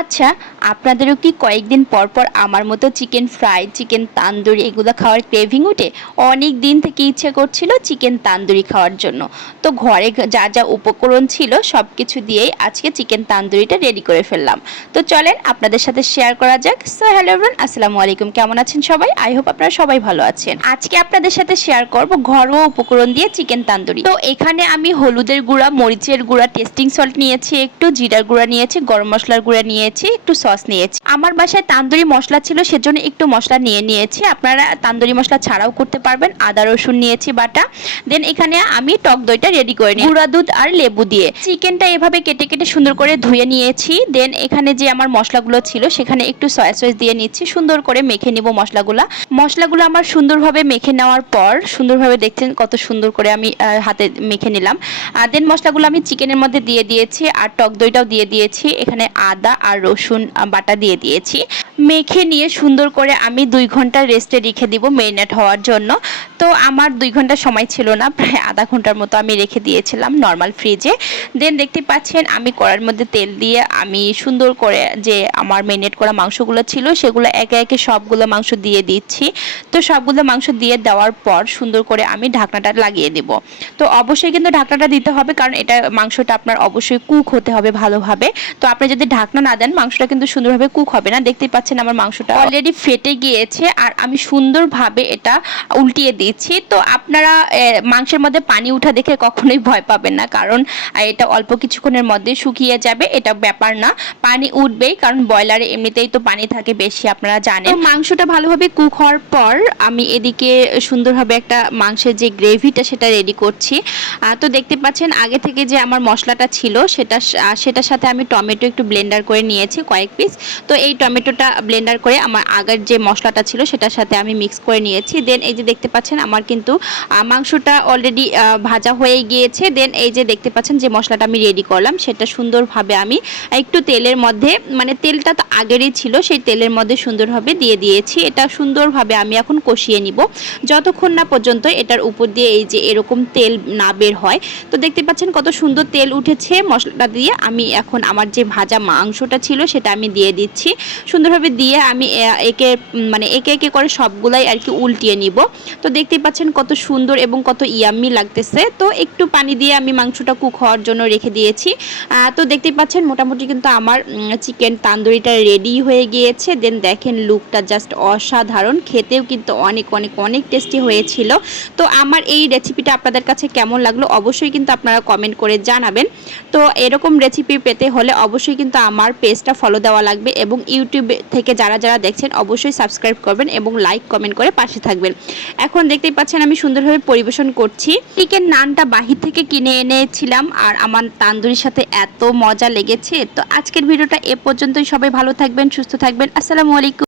আচ্ছা, আপনাদেরও কি কয়েকদিন পর পর আমার মতো চিকেন ফ্রাই, চিকেন তান্দুরি এগুলো খাওয়ার ক্রেভিং ওঠে? অনেক দিন থেকে ইচ্ছে করছিল চিকেন তান্দুরি খাওয়ার জন্য। তো ঘরে যা যা উপকরণ ছিল সব কিছু দিয়েই আজকে চিকেন তান্দুরিটা রেডি করে ফেললাম। তো চলেন আপনাদের সাথে শেয়ার করা যাক। সো হ্যালো এভরিওয়ান, আসসালামু আলাইকুম। কেমন আছেন সবাই? আই হোপ আপনারা সবাই ভালো আছেন। আজকে আপনাদের সাথে শেয়ার করব ঘরোয়া উপকরণ দিয়ে চিকেন তান্দুরি। তো এখানে আমি হলুদের গুঁড়া, মরিচের গুঁড়া, টেস্টিং সল্ট নিয়েছি, একটু জিরার গুঁড়া নিয়েছি, গরম মশলার গুঁড়া নিয়েছি, একটু সস নিয়েছি। আমার বাসায় তান্দুরি মশলা ছিল সেজন্য একটু মশলা নিয়েছি। আপনারা তান্দুরি মশলা ছাড়াও করতে পারবেন। আদা রসুন নিয়েছি বাটা। দেন এখানে আমি টক দইটা রেডি করে নিই গুঁড়া দুধ আর লেবু দিয়ে। চিকেনটা এভাবে কেটে কেটে সুন্দর করে ধুয়ে নিয়েছি। দেন এখানে যে আমার মশলাগুলো ছিল সেখানে একটু সয়া সস দিয়ে নিচ্ছি, সুন্দর করে মেখে নিব মশলাগুলো আমার সুন্দরভাবে মেখে নেওয়ার পর সুন্দরভাবে দেখছেন কত সুন্দর করে আমি হাতে মেখে নিলাম। দেন মশলাগুলো আমি চিকেনের মধ্যে দিয়ে দিয়েছি আর টক দইটাও দিয়ে দিয়েছি। এখানে আদা আর রসুন বাটা দিয়ে দিয়েছি। মেখে নিয়ে সুন্দর করে আমি 2 ঘন্টা রেস্টে রেখে দিব ম্যারিনেট হওয়ার জন্য। তো আমার 2 ঘন্টা সময় ছিল না, প্রায় আধা ঘন্টার মতো আমি রেখে দিয়েছিলাম নর্মাল ফ্রিজে। দেন দেখতে পাচ্ছেন আমি কড়াইয়ের মধ্যে তেল দিয়ে আমি সুন্দর করে যে আমার ম্যারিনেট করা মাংসগুলো ছিল সেগুলো একে একে সবগুলো মাংস দিয়ে দিচ্ছি। তো সবগুলো মাংস দিয়ে দেওয়ার পর সুন্দর করে আমি ঢাকনাটা লাগিয়ে দেব। তো অবশ্যই কিন্তু ঢাকনাটা দিতে হবে, কারণ এটা মাংসটা আপনার অবশ্যই কুক হতে হবে ভালোভাবে। তো আপনি যদি ঢাকনা না দেন মাংসটা কিন্তু সুন্দরভাবে কুক হবে না। দেখতেই পাচ্ছেন আমার মাংসটা অলরেডি ফেটে গিয়েছে আর আমি সুন্দরভাবে এটা উল্টিয়ে দিচ্ছি। তো আপনারা মাংসের মধ্যে পানি উঠা দেখে কখনোই ভয় পাবেন না, কারণ এটা অল্প কিছুক্ষণের মধ্যে শুকিয়ে যাবে, এটা ব্যাপার না। পানি উঠবেই, কারণ ব্রয়লারে এমনিতেই তো পানি থাকে বেশি, আপনারা জানেন। মাংসটা ভালোভাবে কুক হওয়ার পর আমি এদিকে সুন্দরভাবে একটা মাংসের যে গ্রেভিটা সেটা রেডি করছি। তো দেখতে পাচ্ছেন আগে থেকে যে আমার মশলাটা ছিল সেটার সাথে আমি টমেটো একটু ব্লেন্ডার করে নিয়েছি কয়েক পিস। তো এই টমেটোটা ব্লেন্ডার করে আমার আগের যে মশলাটা ছিল সেটার সাথে আমি মিক্স করে নিয়েছি। দেন এই যে দেখতে পাচ্ছেন আমার কিন্তু মাংসটা অলরেডি ভাজা হয়ে গিয়েছে। দেন এই যে দেখতে পাচ্ছেন যে মশলাটা আমি রেডি করলাম সেটা সুন্দরভাবে আমি একটু তেলের মধ্যে, মানে তেলটা তো আগেরই ছিল, সেই তেলের মধ্যে সুন্দরভাবে দিয়ে দিয়েছি। এটা সুন্দরভাবে আমি এখন কষিয়ে নিব যতক্ষণ না পর্যন্ত এটার উপর দিয়ে এই যে এরকম তেল না বের হয়। তো দেখতে পাচ্ছেন কত সুন্দর তেল উঠেছে মশলাটা দিয়ে। আমি এখন আমার যে ভাজা মাংসটা ছিল সেটা আমি দিয়ে দিচ্ছি। সুন্দরভাবে দিয়ে আমি একে একে করে সবগুলাই আর কি উল্টিয়ে নিব। তো দেখতে পাচ্ছেন কত সুন্দর এবং কত ইয়াম্মি লাগতেছে। তো একটু পানি দিয়ে আমি মাংসটা কুক হওয়ার জন্য রেখে দিয়েছি। তো দেখতে পাচ্ছেন মোটামুটি কিন্তু আমার চিকেন তান্দুরিটা রেডি হয়ে গিয়েছে। দেন দেখেন লুকটা জাস্ট অসাধারণ, খেতেও কিন্তু অনেক অনেক অনেক টেস্টি হয়েছিল। তো আমার এই রেসিপিটা আপনাদের কাছে কেমন লাগলো অবশ্যই কিন্তু আপনারা কমেন্ট করে জানাবেন। তো এরকম রেসিপি পেতে হলে অবশ্যই কিন্তু আমার পেজটা ফলো দেওয়া লাগবে এবং ইউটিউব থেকে যারা যারা দেখছেন অবশ্যই সাবস্ক্রাইব করবেন এবং লাইক কমেন্ট করে পাশে থাকবেন। এখন দেখতেই পাচ্ছেন আমি সুন্দরভাবে পরিবেশন করছি। চিকেন নানটা বাহির থেকে কিনে এনেছিলাম আর আমার তান্দুরির সাথে এত মজা লেগেছে। তো আজকের ভিডিওটা এ পর্যন্তই। সবাই ভালো থাকবেন, সুস্থ থাকবেন। আসসালামু আলাইকুম।